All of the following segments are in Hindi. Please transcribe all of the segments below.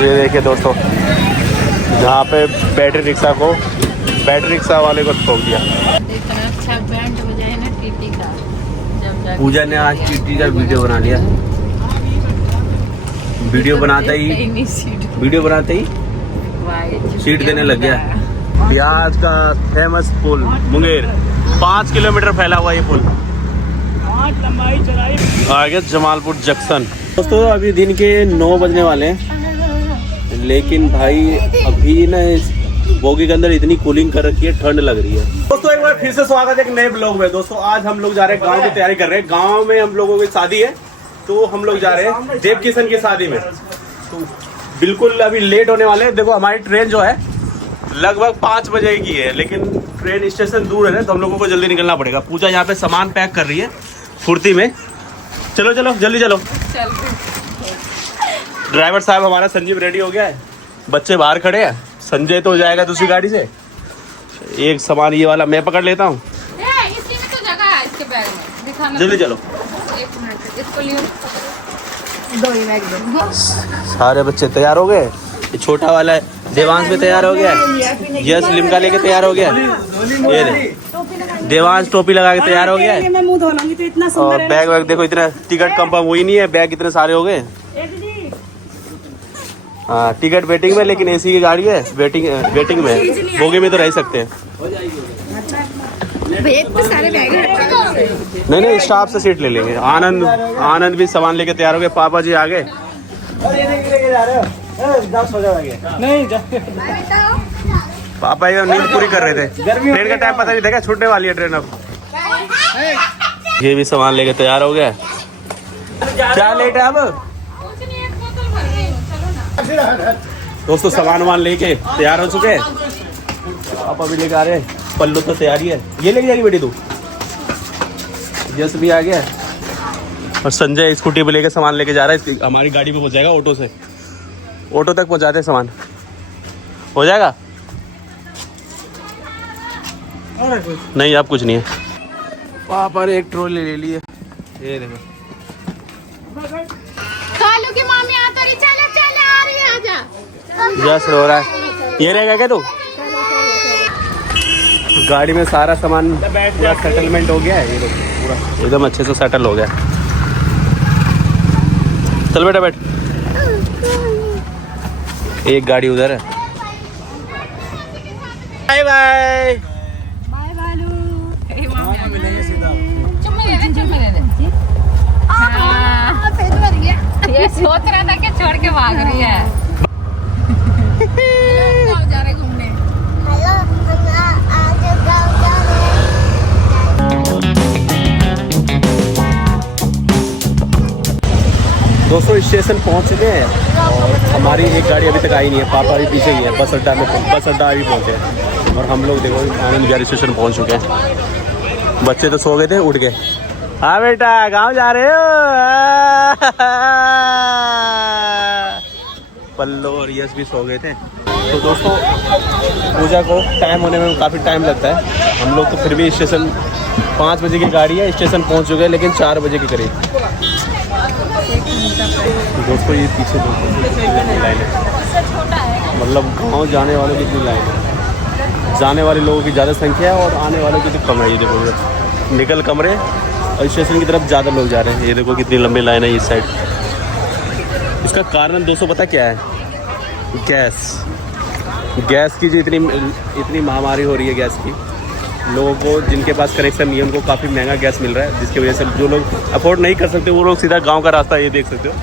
ये देखिए दोस्तों, जहाँ पे बैटरी रिक्शा वाले को ठोक दिया। इतना अच्छा बैंड बजाए ना टीटी का। पूजा ने आज टीटी का वीडियो बना लिया। वीडियो बनाते ही सीट देने लग गया। बिहार का फेमस पुल मुंगेर, 5 किलोमीटर फैला हुआ ये पुल। आगे जमालपुर जंक्शन। दोस्तों अभी दिन के 9 बजने वाले हैं, लेकिन भाई अभी ना इस बोगी के अंदर इतनी कूलिंग कर रखी है, ठंड लग रही है। दोस्तों एक बार फिर से स्वागत है एक नए ब्लॉग में। दोस्तों आज हम लोग जा रहे हैं, गांव की तैयारी कर रहे हैं। गांव में हम लोगों की शादी है, तो हम लोग जा रहे हैं देव किशन की शादी में। तो बिल्कुल अभी लेट होने वाले हैं। देखो हमारी ट्रेन जो है लगभग 5 बजे की है, लेकिन ट्रेन स्टेशन दूर है ना, तो हम लोगों को जल्दी निकलना पड़ेगा। पूजा यहाँ पे सामान पैक कर रही है फुर्ती में। चलो चलो जल्दी चलो। ड्राइवर साहब हमारा संजीव रेडी हो गया है, बच्चे बाहर खड़े हैं। संजय तो जाएगा दूसरी गाड़ी से। एक सामान ये वाला मैं पकड़ लेता हूँ। इसमें तो जगह है इसके बैग में, दिखाना। जल्दी चलो। एक मिनट इसको लियो। दो ही बैग दो। सारे बच्चे तैयार हो गए। ये छोटा वाला है देवांश भी तैयार हो गया। यश लिमका लेके तैयार हो गया। ये दे देवांश टोपी लगा के तैयार हो गया है। मैं मुंह धो लूंगी तो इतना और बैग वैग देखो, इतना टिकट कंफर्म हुई नहीं है, बैग इतने सारे हो गए। हाँ टिकट वेटिंग में, लेकिन एसी की गाड़ी है, वेटिंग में, बोगी में तो रह सकते हैं। सारे बैग नहीं स्टाफ से सीट ले लेंगे। आनंद भी सामान लेके तैयार हो गए। पापा जी आ गए। पापा ये नींद पूरी कर रहे थे। ट्रेन का टाइम पता नहीं था, छूटने वाली है ट्रेन अब। ये भी सामान लेके तैयार हो गया। क्या लेट है अब? दोस्तों सामान वामान लेके तैयार हो चुके हैं। पापा भी लेके आ रहे हैं। पल्लू तो तैयारी है, ये लेके जाएगी बेटी तू। यश भी आ गया और संजय स्कूटी पे लेके सामान लेके जा रहा है। हमारी गाड़ी पे पहुंच जाएगा, ऑटो तक पहुंचाते हैं सामान। हो जाएगा? नहीं अब कुछ नहीं है। पापा ने एक ट्रॉली ले ली है। ये देखो कालू की मामी आ तो रही। चले चले आ रही है, आजा। यश रो रहा है। ये रहेगा क्या तू? गाड़ी में सारा सामान पूरा सेटलमेंट हो गया है। ये देखो पूरा एकदम अच्छे से सेटल हो गया। चल बेटा बैठ। एक गाड़ी उधर है। बाय बाय बाय बालू। ये सोच रहा था कि छोड़ के भाग रही है। जा रहे घूमने। दोस्तों स्टेशन पहुंच चुके हैं और हमारी एक गाड़ी अभी तक आई नहीं है। पापा अभी पीछे ही है, बस अड्डा अभी पहुंचे हैं। और हम लोग देखो आनंद विहार स्टेशन पहुंच चुके हैं। बच्चे तो सो गए थे, उठ गए। हाँ बेटा गाँव जा रहे हो? पल्लो और यश भी सो गए थे। तो दोस्तों पूजा को टाइम होने में काफ़ी टाइम लगता है। हम लोग तो फिर भी स्टेशन 5 बजे की गाड़ी है, स्टेशन पहुंच चुके हैं, लेकिन 4 बजे के करीब। दोस्तों ये पीछे लाइन है, मतलब गांव जाने वालों की इतनी लाइन है। जाने वाले लोगों की ज़्यादा संख्या है और आने वालों की तो कम है। ये देखो निकल कमरे और स्टेशन की तरफ ज़्यादा लोग जा रहे हैं। ये देखो कितनी लंबी लाइन है इस साइड। इसका कारण दोस्तों पता क्या है? गैस की जो इतनी महामारी हो रही है गैस की। लोगों को जिनके पास कनेक्शन नहीं है उनको काफ़ी महंगा गैस मिल रहा है, जिसकी वजह से जो लोग अफोर्ड नहीं कर सकते वो लोग सीधा गांव का रास्ता, ये देख सकते हो,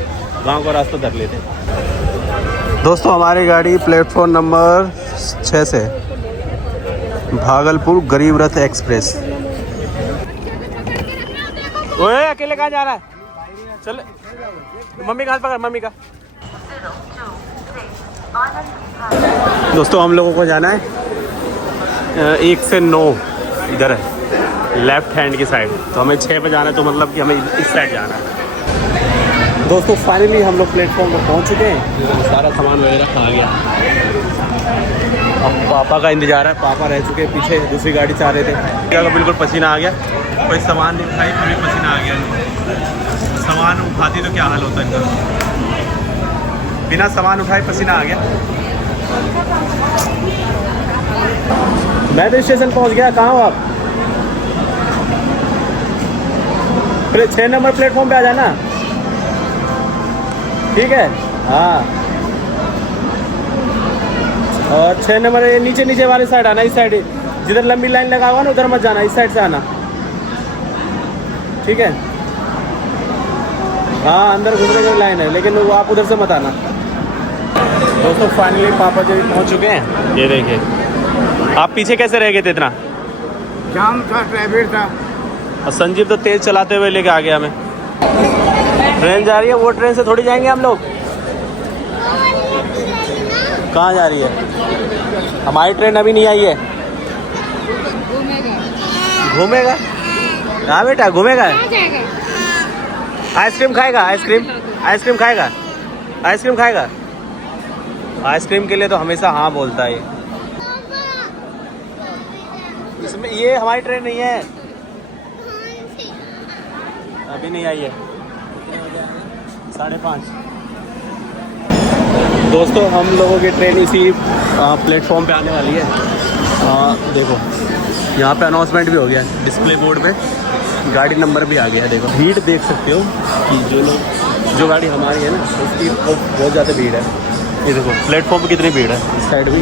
गांव का रास्ता धर लेते हैं। दोस्तों हमारी गाड़ी प्लेटफॉर्म नंबर 6 से भागलपुर गरीब रथ एक्सप्रेस। ओए अकेले कहाँ जा रहा है? चल मम्मी का हाथ पकड़, मम्मी का। दोस्तों हम लोगों को जाना है 1 से 9 इधर है लेफ्ट हैंड की साइड। तो हमें 6 पे जाना है, तो मतलब कि हमें इस साइड जाना है। दोस्तों फाइनली हम लोग प्लेटफॉर्म पर पहुंच चुके हैं। सारा सामान वगैरह आ गया। अब पापा का इंतजार है। पापा रह चुके पीछे, दूसरी गाड़ी से आ रहे थे। क्या को बिल्कुल पसीना आ गया। कोई सामान नहीं उठाई, पूरी पसीना आ गया। सामान उठाती तो क्या हाल होता है इनका। बिना सामान उठाए पसीना आ गया। मैं तो स्टेशन पहुंच गया। कहाँ हो आप? फिर 6 नंबर प्लेटफॉर्म पे आ जाना, ठीक है? हाँ, और 6 नंबर नीचे नीचे वाली साइड आना, इस साइड जिधर लंबी लाइन लगा हुआ ना उधर मत जाना, इस साइड से आना, ठीक है? हाँ, अंदर घुसने की लाइन है, लेकिन वो आप उधर से मत आना। दोस्तों फाइनली पापा जी पहुंच चुके हैं। ये देखिए, आप पीछे कैसे रह गए थे इतना? जाम था, ट्रैफिक था। और संजीव तो तेज चलाते हुए लेके आ गया हमें। ट्रेन जा रही है, वो ट्रेन से थोड़ी जाएंगे हम लोग। कहाँ जा रही है? हमारी ट्रेन अभी नहीं आई है। घूमेगा? हाँ बेटा, घूमेगा। आइसक्रीम खाएगा? आइसक्रीम खाएगा? आइसक्रीम खाएगा? आइसक्रीम के लिए तो हमेशा हाँ बोलता है। इसमें ये हमारी ट्रेन नहीं है, अभी नहीं आई है। 5:30। दोस्तों हम लोगों की ट्रेन इसी प्लेटफॉर्म पे आने वाली है। देखो यहाँ पे अनाउंसमेंट भी हो गया है, डिस्प्ले बोर्ड पे गाड़ी नंबर भी आ गया है। देखो भीड़ देख सकते हो कि जो गाड़ी हमारी है ना उसकी बहुत ज़्यादा भीड़ है। ये देखो प्लेटफॉर्म पे कितनी भीड़ है। इस साइड भी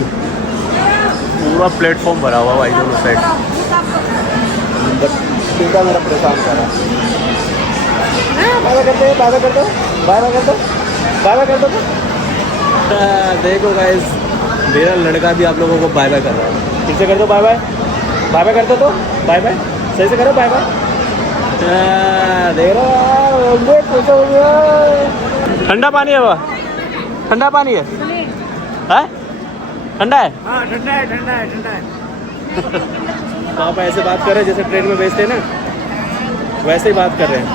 पूरा प्लेटफॉर्म भरा हुआ भाई, दोनों साइड। बट चिंता मेरा परेशान कर रहा है। बाय कर दो, बाय कर दो, बाय कर दो, बाय कर दो। देखो गाइस, मेरा लड़का भी आप लोगों को बाय बाय कर रहा है। फिर से कर दो बाय बाय, बाय बाय कर दो, तो बाय बाय सही से करो, बाय बाय। देख रहे हो, ठंडा पानी है, वह ठंडा पानी है, ठंडा है। हाँ ठंडा है, ठंडा है, ठंडा है। पापा ऐसे बात कर रहे हैं जैसे ट्रेन में बेचते हैं ना, वैसे ही बात कर रहे हैं।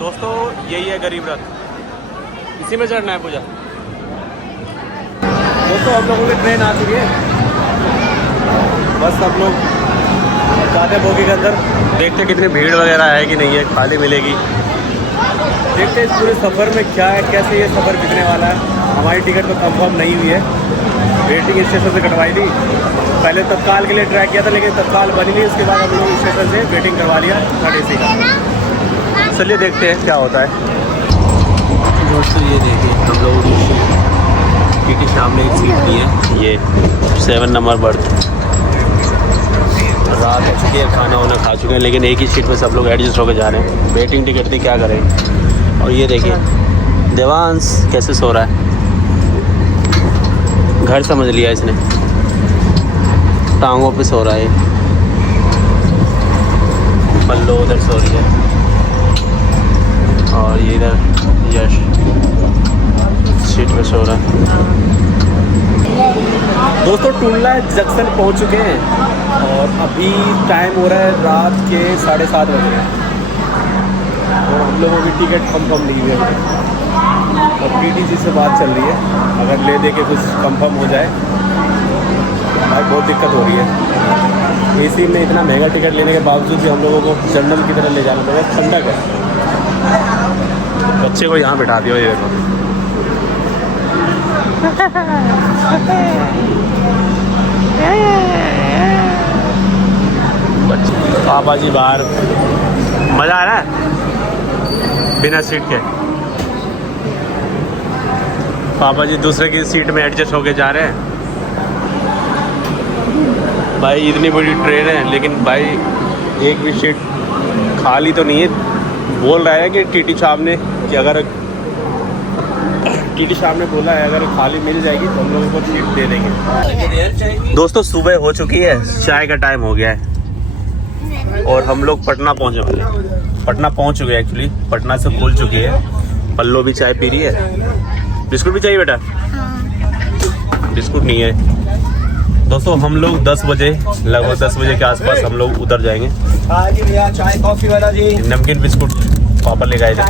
दोस्तों यही है गरीब रथ, इसी में चढ़ना है पूजा। दोस्तों हम लोगों की ट्रेन आ चुकी है, बस हम लोग जाते हैं बोगी के अंदर, देखते कितनी भीड़ वगैरह है कि नहीं है, खाली मिलेगी। देखते इस पूरे सफ़र में क्या है, कैसे ये सफ़र बिकने वाला है। हमारी टिकट तो कंफर्म नहीं हुई है, वेटिंग स्टेशन से कटवाई थी। पहले तत्काल के लिए ट्राई किया था, लेकिन तत्काल बनी नहीं। उसके बाद हम लोग स्टेशन से वेटिंग करवा लिया 3rd AC का। चलिए देखते हैं क्या होता है। दोस्तों ये देखिए, हम लोग टीटी सामने एक सीट दी है, ये 7 नंबर बर्थ। रात हो चुकी है, खाना वाना खा चुके हैं, लेकिन एक ही सीट में सब लोग एडजस्ट होकर जा रहे हैं। वेटिंग टिकट थी, क्या करें। और ये देखिए देवांश कैसे सो रहा है, घर समझ लिया इसने, टांगों पे सो रहा है। पल्लो उधर सो रही है, और ये इधर यश सीट पे सो रहा है। दोस्तों टुंडला जंक्शन पहुंच चुके हैं और अभी टाइम हो रहा है रात के 7:30 बजे और हम लोगों की टिकट कंफर्म नहीं हुई है। और PTC से बात चल रही है, अगर ले दे के कुछ कंफर्म हो जाए। भाई बहुत दिक्कत हो रही है, AC में इतना महंगा टिकट लेने के बावजूद भी हम लोगों को जनरल की तरह ले जाना पड़ेगा। ठंडक है, बच्चे को यहाँ बैठा दिया। ये देखो पापा जी बाहर, मज़ा आ रहा है बिना सीट के। पापा जी दूसरे की सीट में एडजस्ट होके जा रहे हैं। भाई इतनी बड़ी ट्रेन है, लेकिन भाई एक भी सीट खाली तो नहीं है। बोल रहा है कि टीटी साहब ने कि अगर टीटी साहब ने बोला है अगर खाली मिल जाएगी तो हम लोगों को सीट दे देंगे। दोस्तों सुबह हो चुकी है, चाय का टाइम हो गया है और हम लोग पटना पहुंचे वाले। पटना पहुंच चुके हैं, एक्चुअली पटना से खुल चुकी है। पल्लो भी चाय पी रही है। बिस्कुट भी चाहिए बेटा? बिस्कुट नहीं है। दोस्तों हम लोग 10 बजे, लगभग 10 बजे के आसपास हम लोग उतर जाएंगे। चाय कॉफी वाला जी, नमकीन बिस्कुट पापा ले गए थे,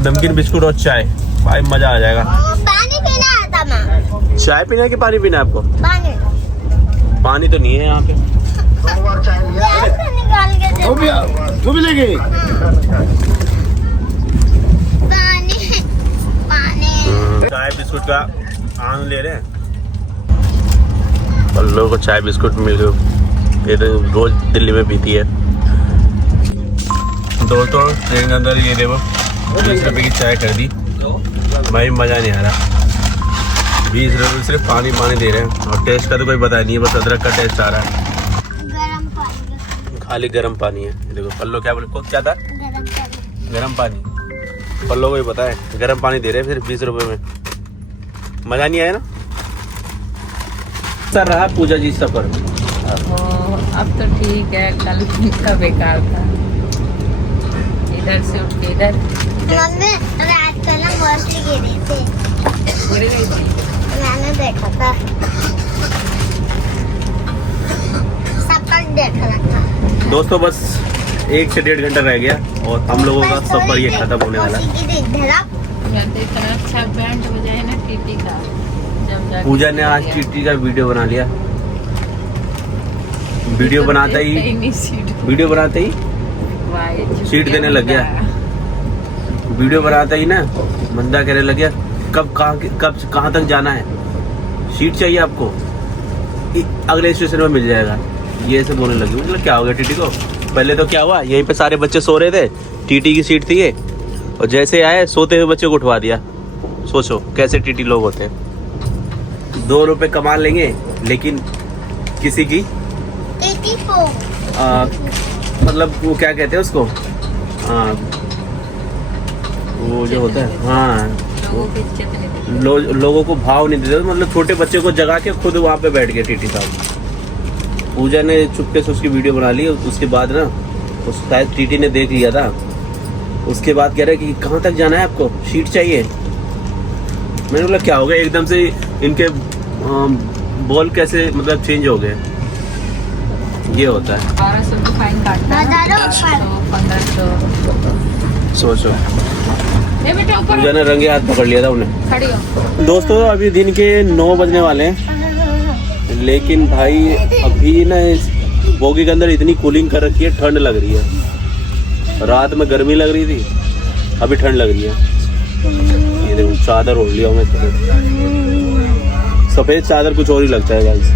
नमकीन बिस्कुट और चाय। भाई मजा आ जाएगा। पानी पीना आता मैं। चाय पीना है कि पानी पीना है आपको? पानी। पानी तो नहीं है यहाँ पे। निकाल के दे। वो भी लेंगे। पानी, पानी। बिस्कुट का आनंद ले रहे हैं। पल्लो को चाय बिस्कुट मिल गए, ये तो रोज दिल्ली में पीती है। दोस्तों ट्रेन के अंदर ये देखो 20 रुपये की चाय कर दी भाई, मज़ा नहीं आ रहा। 20 रुपये सिर्फ पानी पानी दे रहे हैं और टेस्ट का तो कोई पता नहीं है, बस अदरक का टेस्ट आ रहा है। खाली गर्म पानी है। ये देखो पल्लो क्या बोले, क्या था? गर्म पानी। पल्लो को ही पता है, गर्म पानी दे रहे हैं सिर्फ 20 रुपये में। मज़ा नहीं आया ना? सर रहा पूजा जी सफर। अब तो ठीक है, कल का बेकार था। इधर से उठ के इधर मम्मी रात को ना मोस्टली गिरी थी, गिर गई थी। मैंने देखा था, सफर देख रहा था। दोस्तों बस 1 से 1.5 घंटा रह गया और हम लोगों का सफर ये खत्म होने वाला है। इतना अच्छा बैंड बजाए ना टीटी का। जब जाके पूजा ने आज टीटी का वीडियो बना लिया। वीडियो बनाता ही सीट देने लग गया। वीडियो बनाता ही ना बंदा कहने लग गया कब कहाँ तक जाना है, सीट चाहिए आपको, अगले स्टेशन में मिल जाएगा। ये ऐसे बोलने लगी। मतलब क्या हो गया टीटी को? पहले तो क्या हुआ, यहीं पे सारे बच्चे सो रहे थे, टीटी की सीट थी ये, और जैसे आए सोते हुए बच्चे को उठवा दिया। सोचो कैसे टीटी लोग होते हैं। 2 रुपए कमा लेंगे लेकिन किसी की मतलब वो क्या कहते हैं उसको, वो जो होता है, हाँ लोगों को भाव नहीं देते। मतलब छोटे बच्चे को जगा के खुद वहाँ पे बैठ गए टीटी साहब। पूजा ने चुपके से उसकी वीडियो बना ली। उसके बाद ना उस शायद टीटी ने देख लिया था। उसके बाद कह रहे कि कहाँ तक जाना है आपको, सीट चाहिए। मैंने बोला क्या हो गया एकदम से इनके बॉल कैसे मतलब चेंज हो गए। ये होता है। 1200 फाइन काटना, 1500। सोचो पूजा ने रंगे हाथ पकड़ लिया था उन्हें। खड़ी हो। दोस्तों अभी दिन के 9 बजने वाले हैं, लेकिन भाई अभी ना इस बोगी के अंदर इतनी कूलिंग कर रखी है, ठंड लग रही है। रात में गर्मी लग रही थी, अभी ठंड लग रही है। ये देखो चादर ओढ़ लिया मैं, सफेद चादर कुछ और ही लगता है गाइस।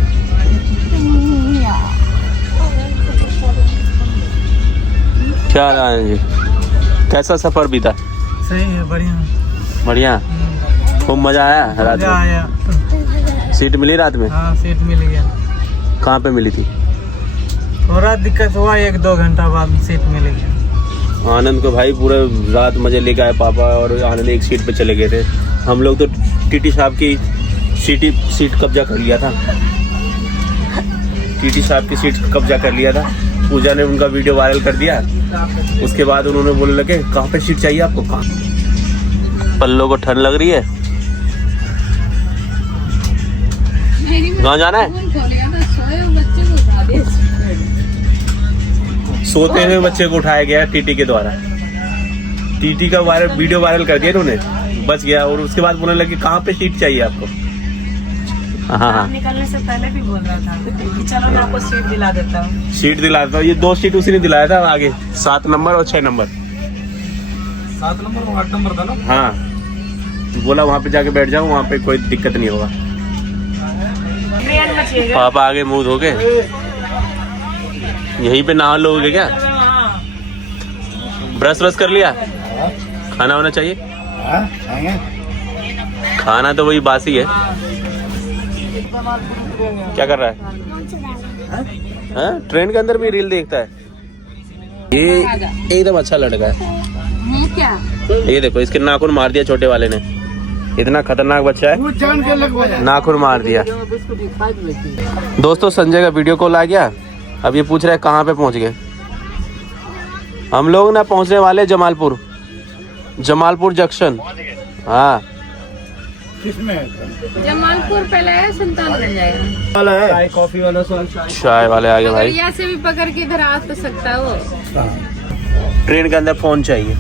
क्या रहा है जी, कैसा सफर बीता? सही है, बढ़िया। खूब मजा आया रात में? सीट मिली रात में? हाँ सीट मिल गया। कहाँ पे मिली थी? थोड़ा दिक्कत हुआ, 1-2 घंटा बाद सीट मिल गया। आनंद को भाई पूरा रात मजे लेके आए पापा, और आनंद एक सीट पे चले गए थे। हम लोग तो टीटी साहब की सीट कब्जा कर लिया था। टीटी साहब की सीट कब्जा कर लिया था। पूजा ने उनका वीडियो वायरल कर दिया। उसके बाद उन्होंने बोलने लगे कहाँ पे सीट चाहिए आपको, कहाँ? पल्लो को ठंड लग रही है। कहाँ जाना है? सोते हुए बच्चे को उठाया गया टीटी के द्वारा। टीटी का वीडियो वायरल कर दिया इन्होंने, बच गया। और उसके बाद बोलने लगे कहाँ पे सीट चाहिए आपको। हाँ निकलने से पहले भी बोल रहा था कि चलो मैं आपको सीट दिला देता हूँ। सीट दिला देता हूँ। ये 2 सीट उसी ने दिलाया था आगे, 7 नंबर और 6 नंबर। 7 नंबर और 8 नंबर था ना? हाँ बोला वहाँ पे जाके बैठ जाओ, वहाँ पे कोई दिक्कत नहीं होगा। ट्रेन बचिएगा। पापा आगे मुँह धोके यहीं पे नहा लोगे क्या? ब्रश व्रश कर लिया? खाना होना चाहिए। खाना तो वही बासी है। क्या कर रहा है? हाँ? ट्रेन के अंदर भी रील देखता है ये। एकदम अच्छा लड़का है। क्या ये देखो इसके नाखून मार दिया छोटे वाले ने। इतना खतरनाक बच्चा है, नाखून मार दिया। दोस्तों संजय का वीडियो कॉल आ गया। अब ये पूछ रहा है कहाँ पे पहुँच गए। हम लोग ना पहुँचने वाले जमालपुर जंक्शन। हाँ जमालपुर पहले है, सुल्तानगंज जाएगा। चाय कॉफी वाला चाय वाले आगे भाई। यहाँ से भी पकड़ के इधर आ तो सकता है वो। ट्रेन के अंदर फोन चाहिए।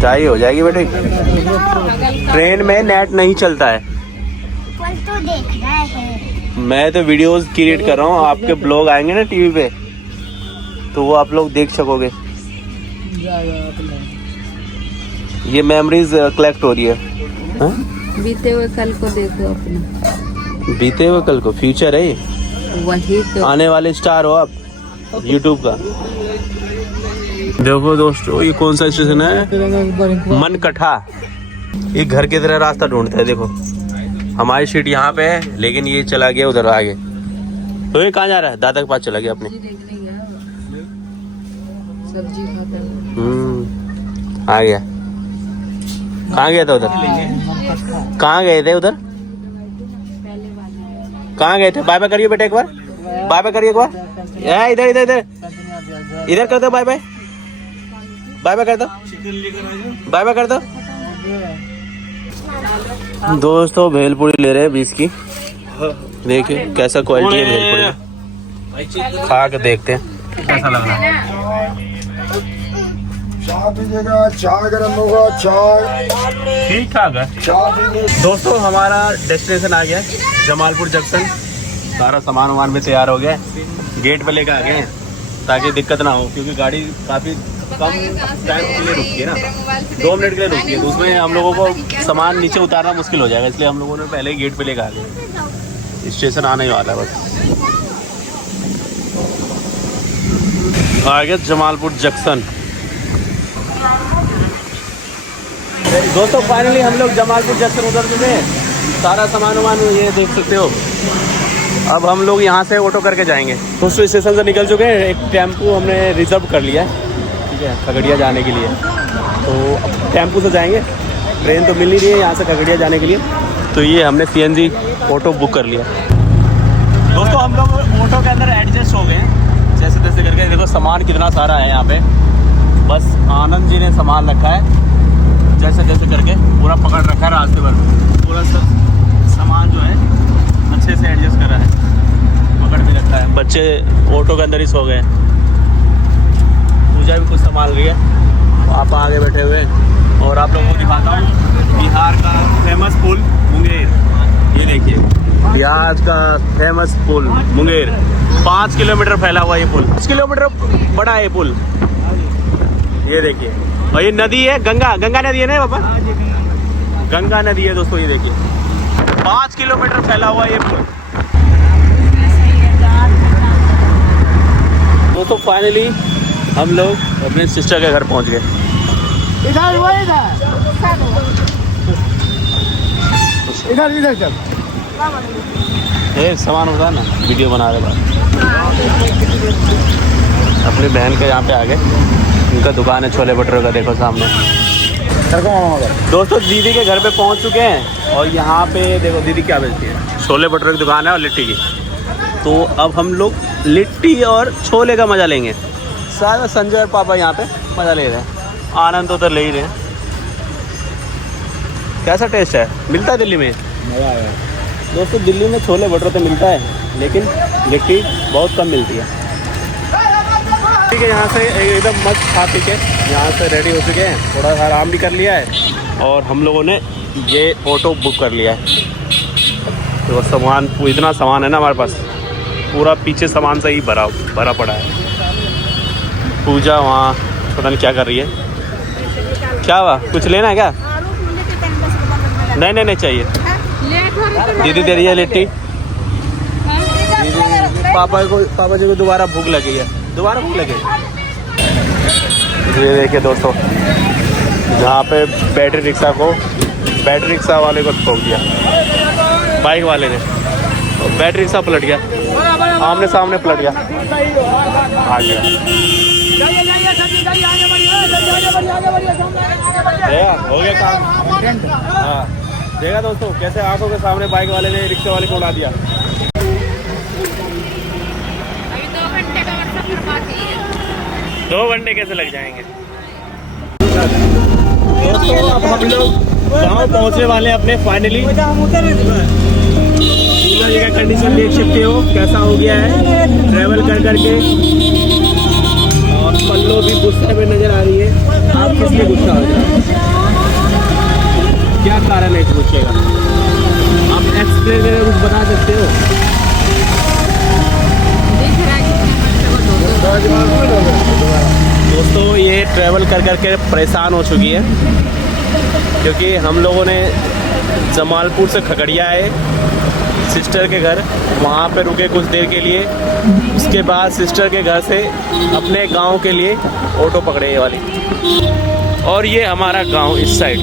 चाहिए हो जाएगी बेटे। ट्रेन में नेट नहीं चलता है। तो देख रहा है। मैं तो वीडियोस क्रिएट कर रहा हूँ, आपके ब्लॉग आएंगे ना टीवी पे तो वो आप लोग देख सकोगे। ये मेमोरीज कलेक्ट हो रही है। हाँ? बीते हुए कल को देखो अपना। बीते हुए कल को, फ्यूचर है ये। वही तो। आने वाले स्टार हो आप यूट्यूब का। देखो दोस्तों, ये कौन सा स्टेशन है? मनकठा। ये घर की तरह रास्ता ढूंढता है। देखो हमारी सीट यहाँ पे है, लेकिन ये चला गया उधर आगे। तो ये कहाँ जा रहा है? दादा के पास चला गया अपने। सब्जी खाता है। आ गया। कहाँ गया था उधर? कहाँ गए थे उधर? कहाँ गए थे? बाय बाय करिए बेटा एक बार। बाय बाय करिए एक बार। इधर इधर इधर इधर कर दो। Bye bye. बाय बाय कर दो। बाय बाय कर दो। दोस्तों भेलपुरी ले रहे हैं 20 की। देखिए कैसा क्वालिटी है भेलपुरी का। खा के देखते हैं कैसा लग रहा है। चाय पीजिएगा, चाय गरम होगा, चाय ठीक ठाक है। दोस्तों हमारा डेस्टिनेशन आ गया, जमालपुर जंक्शन। सारा सामान वामान भी तैयार हो गया। गेट पे लेकर आ गए हैं ताकि दिक्कत ना हो, क्योंकि गाड़ी काफ़ी कम टाइम के लिए रुकी है ना, 2 मिनट के लिए रुकी है। तो उसमें हम लोगों को सामान नीचे उतारना मुश्किल हो जाएगा, इसलिए हम लोगों ने पहले ही गेट पे लेकर आ गए। स्टेशन आने ही वाला है बस। आ गया जमालपुर जंक्शन। दोस्तों फाइनली हम लोग जमालपुर जंक्शन उतर चुके हैं। सारा सामान वामान ये देख सकते हो। अब हम लोग यहाँ से ऑटो करके जाएंगे। दोस्तों स्टेशन से निकल चुके हैं। एक टेम्पो हमने रिजर्व कर लिया है, ठीक है, खगड़िया जाने के लिए। तो अब टेम्पो से जाएंगे, ट्रेन तो मिल नहीं रही है यहाँ से खगड़िया जाने के लिए। तो ये हमने CNG ऑटो बुक कर लिया। दोस्तों हम लोग ऑटो के अंदर एडजस्ट हो गए हैं जैसे तैसे करके। देखो सामान कितना सारा है यहाँ पे। बस आनंद जी ने सामान रखा है जैसे जैसे करके, पूरा पकड़ रखा है रास्ते भर। पूरा सामान जो है अच्छे से एडजस्ट करा है, पकड़ भी रखा है। बच्चे ऑटो के अंदर ही सो गए। पूजा भी कुछ संभाल रही है, पापा आगे बैठे हुए। और आप लोगों को दिखाता हूँ बिहार का फेमस पुल मुंगेर। ये देखिए बिहार का फेमस पुल मुंगेर। 5 किलोमीटर फैला हुआ ये पुल। 5 किलोमीटर बड़ा है ये पुल। ये देखिए, और ये नदी है गंगा नदी है ना पापा? गंगा नदी है दोस्तों। ये देखिए 5 किलोमीटर फैला हुआ ये पुल। दोस्तों फाइनली हम लोग अपने सिस्टर के घर पहुंच गए। इधर चल। सामान उठा ना, वीडियो बना रहे बात। अपनी बहन के यहाँ पे आ गए। उनका दुकान है छोले भटूरे का, देखो सामने। दोस्तों दीदी के घर पे पहुँच चुके हैं। और यहाँ पे देखो दीदी क्या बेचती है, छोले भटूरे की दुकान है और लिट्टी की। तो अब हम लोग लिट्टी और छोले का मज़ा लेंगे। सारा संजय और पापा यहाँ पे मज़ा ले रहे हैं। आनंद तो उधर ले ही रहे हैं। कैसा टेस्ट है? मिलता है दिल्ली में? मज़ा आया दोस्तों। दिल्ली में छोले भटूरे तो मिलता है, लेकिन लिट्टी बहुत कम मिलती है। ठीक है, यहाँ से एकदम मस्त खा पी के यहाँ से रेडी हो चुके हैं। थोड़ा सा आराम भी कर लिया है और हम लोगों ने ये ऑटो बुक कर लिया है। तो सामान, इतना सामान है ना हमारे पास, पूरा पीछे सामान से ही भरा पड़ा है। पूजा वहाँ पता नहीं क्या कर रही है। क्या हुआ, कुछ लेना है क्या? नहीं चाहिए। दीदी दे रही है लिट्टी। पापा जी को दोबारा भूख लगी है। ये देखिए दोस्तों, जहाँ पे बैटरी रिक्शा वाले को ठोक दिया, बाइक वाले ने। बैटरी रिक्शा पलट गया, आमने सामने पलट गया। आ गया हो गया काम। हाँ देखा दोस्तों कैसे आंखों के सामने बाइक वाले ने रिक्शा वाले को उड़ा दिया। अभी 2 घंटे का और सफर बाकी है। 2 घंटे कैसे लग जाएंगे दोस्तों? अब हम लोग गाँव पहुँचने वाले हैं अपने फाइनली। पूरा जगह कंडीशन देख सकते हो कैसा हो गया है ट्रैवल कर करके। और पल्लो भी गुस्से में नजर आ रही है। आप किस लिए गुस्सा हो जाए? क्या कारण है इस गुस्से का? आप एक्सप्लेन करके कुछ बता सकते हो? दोस्तों ये ये ट्रैवल कर करके परेशान हो चुकी है, क्योंकि हम लोगों ने जमालपुर से खगड़िया आए सिस्टर के घर, वहाँ पे रुके कुछ देर के लिए, उसके बाद सिस्टर के घर से अपने गांव के लिए ऑटो पकड़े ये वाली। और ये हमारा गांव इस साइड,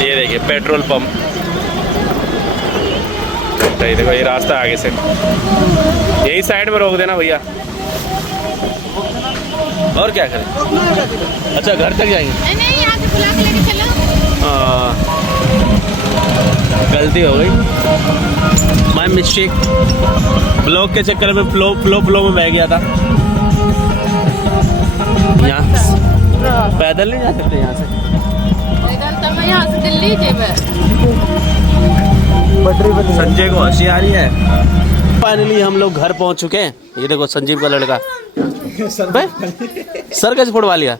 ये देखिए पेट्रोल पंप, ये देखो ये रास्ता आगे से, यही साइड में रोक देना भैया। और क्या करें? अच्छा घर तक जाएंगे? नहीं, यहाँ से बुला के लेके चलो। गलती हो गई, माय मिस्टेक। ब्लॉक के चक्कर में फ्लो में बह गया था। यहाँ पैदल नहीं जा सकते यहाँ से? पैदल तो मैं यहाँ से दिल्ली जेबे। संजय को होशियारी है। फाइनली हम लोग घर पहुंच चुके हैं। ये देखो संजीव का लड़का सर कैसे फोड़वा लिया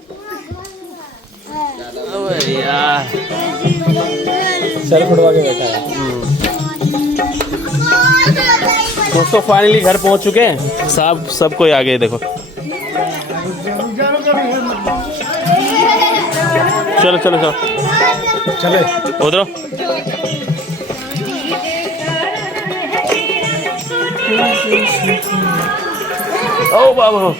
यार, सर फुटवा के बैठा है। दोस्तों फाइनली घर पहुंच चुके हैं, साहब सब कोई आ गए। देखो चलो चलो चलो चले उधरो। ओ बाबू